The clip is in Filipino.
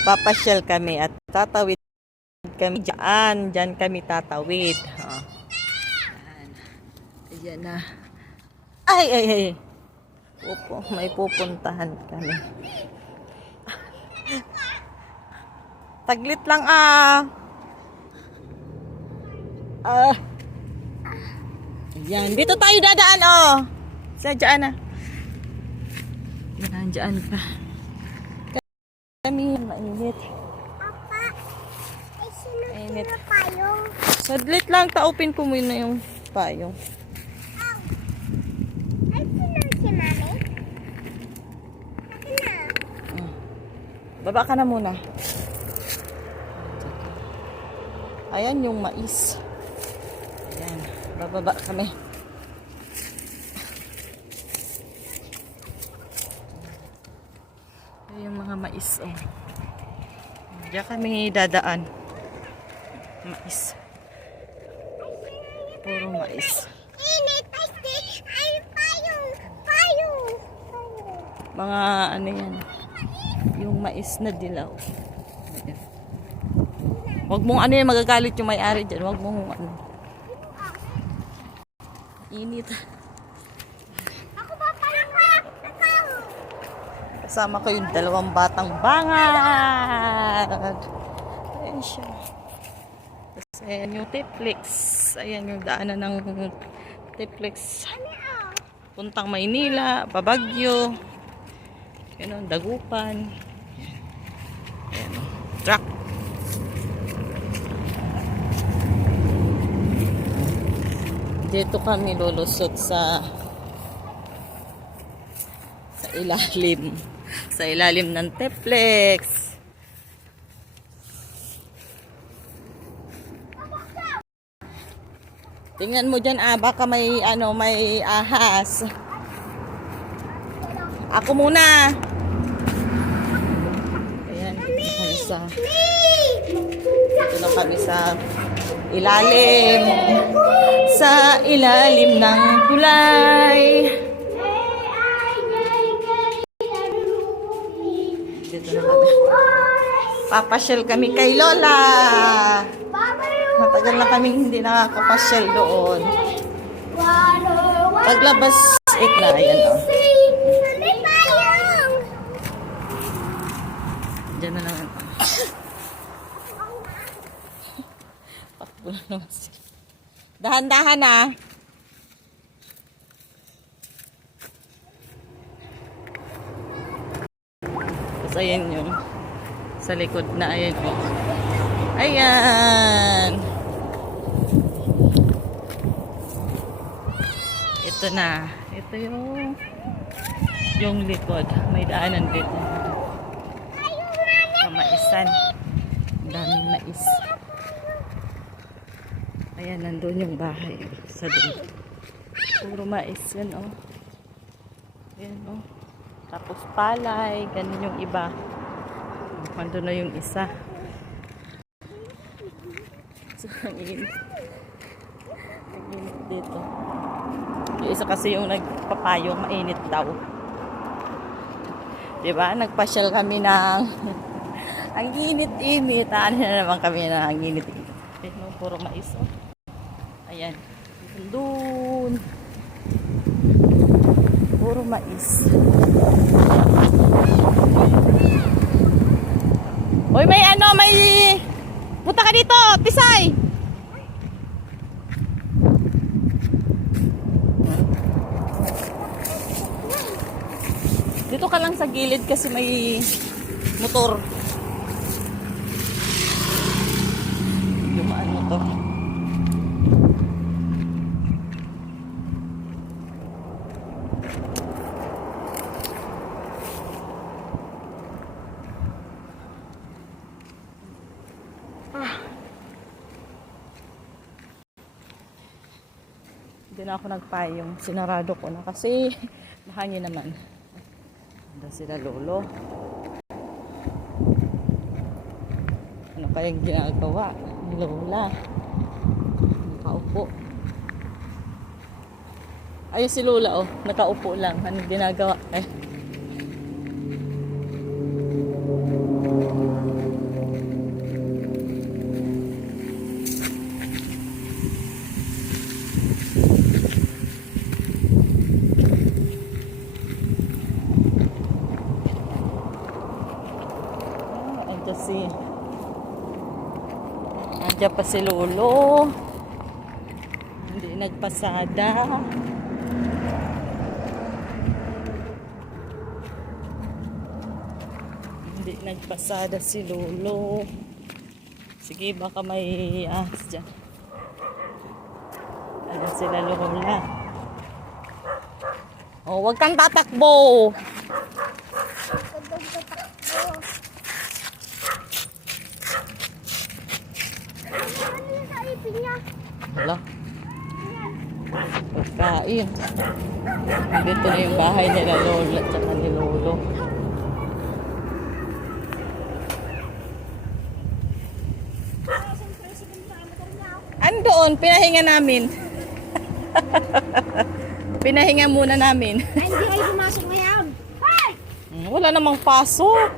Papasyal kami at tatawid kami dyan. Dyan kami tatawid. Oh. Ayan na. Ay. May pupuntahan kami. Taglit lang Ayan. Dito tayo dadaan Sa dyan na. Dyan pa. Kami mainit. Papa, ay Mainit. sino payong? Saglit lang, taupin ko muna yung payong. Ay sino si mami? Akin na. Baba ka na muna. Ayan yung mais. Ayan, bababa kami. Ayan yung mga mais Diyan kami dadaan. Mais. Puro mais. Init, ay payong. Mga ano yan. Yung mais na dilaw. Ayan. Wag mong ano yan, magagalit yung may-ari dyan. Wag mong ano. Init. Ako ba payong? Kasama ko yung dalawang batang bangad. Ayan siya. Tapos ayan yung Tiplex. Ayan yung daanan ng Tiplex. Puntang Maynila, Babagyo. Ayan, Dagupan. Ayan, truck. Dito kami lulusot sa ilalim ng Tiplex. Tingnan mo dyan baka may ahas. Ako muna. Ayan, dito na kami sa ilalim. Sa ilalim ng tulay. Dito na kami. Papasyal kami kay Lola. Matagal na kami hindi nakakapasyal doon. Paglabas, na. Ayan Diyan na naman. Pakbo na naman sila. Dahan-dahan Tapos ayan yung sa likod na ayan Ayan. Ito na. Ito yung likod. May daanan dito. Maisan. Daming mais. Ayan, nandun yung bahay. Sa doon. Puro mais yan, Ayan, Tapos palay. Ganun yung iba. Nandun na yung isa. So, ang init. Ang init dito. Yung isa kasi yung nagpapayong mainit daw. Diba? Nagpasyal kami ng ang init-init. Ano na naman kami na ang init-init. Puro mais, Ayan. Doon. Puro mais. Uy, may punta ka dito, Tisay. Dito ka lang sa gilid kasi may motor. Dumaan mo to. Hindi na ako nagpayong. Sinarado ko na kasi mahangin naman. Handa sila lolo. Ano kayang ginagawa ni Lola? Nakaupo. Ayun si Lola nakaupo lang. Anong ginagawa? Ito si... Nandiyan pa si Lolo. Hindi nagpasada. Hindi nagpasada si Lolo. Sige, baka may ahas dyan. Ayan sila Lola. Oh, wag kang tatakbo. Ano yung sa ipin niya? Hala. Pagkain. Dito na yung bahay nila Lola at saka ni Lolo. Andoon, pinahinga namin. Pinahinga muna namin. Ay, hindi kayo pumasok ngayon. Hey! Wala namang pasok.